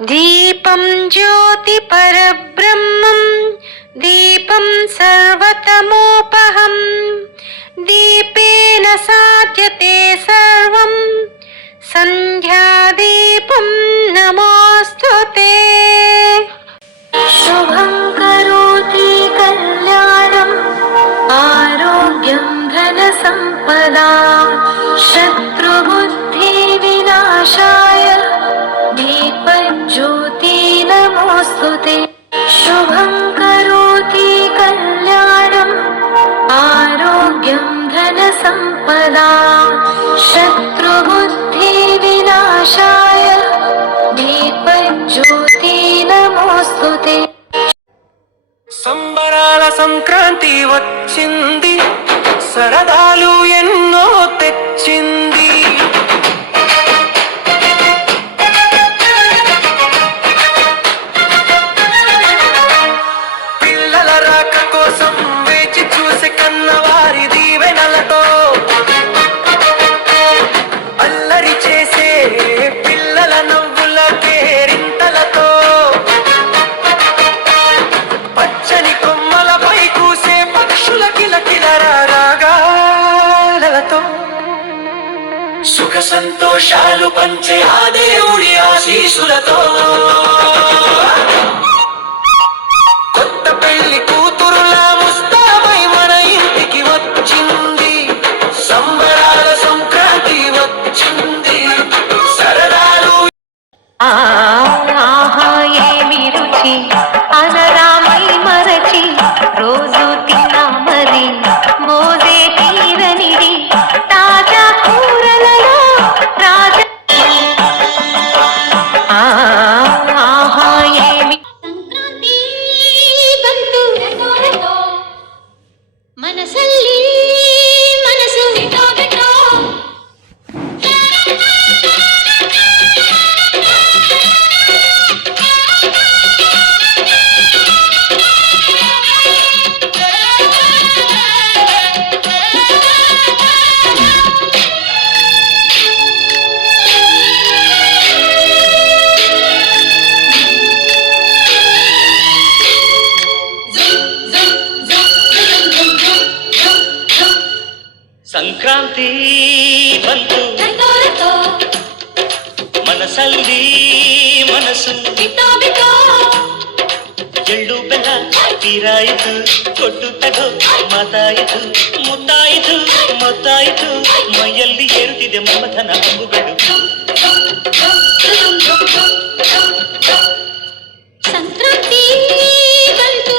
दीपं ज्योति परब्रह्मं दीपं सर्वतमोपहं दीपेन साध्यते सर्वं संध्यादीपं नमोऽस्तुते। शुभं करोति कल्याणम् आरोग्यं धनसम्पदा शत्रुबुद्धिविनाशाय दीपज्योति नमोऽस्तुते। शुभं करोति कल्याणम् आरोग्यं धनसम्पदा शत्रुबुद्धिविनाशाय दीपज्योति नमोऽस्तुते। సంబరాల సంక్రాంతి వచ్చింది, సరదాలు ఎన్నో తెచ్చింది. పిల్లల రాక కోసం వేచి చూసి కన్నవారి దీవెనలతో అల్లరి చేసే పిల్లల నవ్వుల కేరింతలతో పచ్చని కొమ్మలపై కూసే పక్షుల కిలకిల రాగాలతో సుఖ సంతోషాలు పంచే ఆ దేవుడి ఆశీసులతో కొత్త పెళ్లి కూతురులా ముస్తాబై మన ఇంటికి వచ్చింది. సంబరాల సంక్రాంతి వచ్చింది, సరదాలు ఆహా ఏమి రుచి అనరామై మరచి రోజు తిన్నామని మోజే తీరనిది తాజా కూరలలో రాజా. ఆహా ఏమి ಸಂಕ್ರಾಂತಿ ಬಂತು ಮನಸ್ಸಲ್ಲಿ ಮನಸ್ಸು ಬಿಟ್ಟೋ ಸಂಕ್ರಾಂತಿ ಬಂತು ಮನಸ್ಸಲ್ಲಿ ಮನಸ್ಸು ಬಿಟ್ಟೋ ಎಳ್ಳು ಬೆಲ್ಲ ತೀರಾಯಿತು, ಕೊಟ್ಟು ತಗೋ ಮಾತಾಯಿತು, ಮುತ್ತಾಯಿತು ಮೊತ್ತಾಯಿತು, ಮೈಯಲ್ಲಿ ಏರುತ್ತಿದೆ ಮಮಥನ ಅಂಬುಗಳು. ಸಂಕ್ರಾಂತಿ ಬಂತು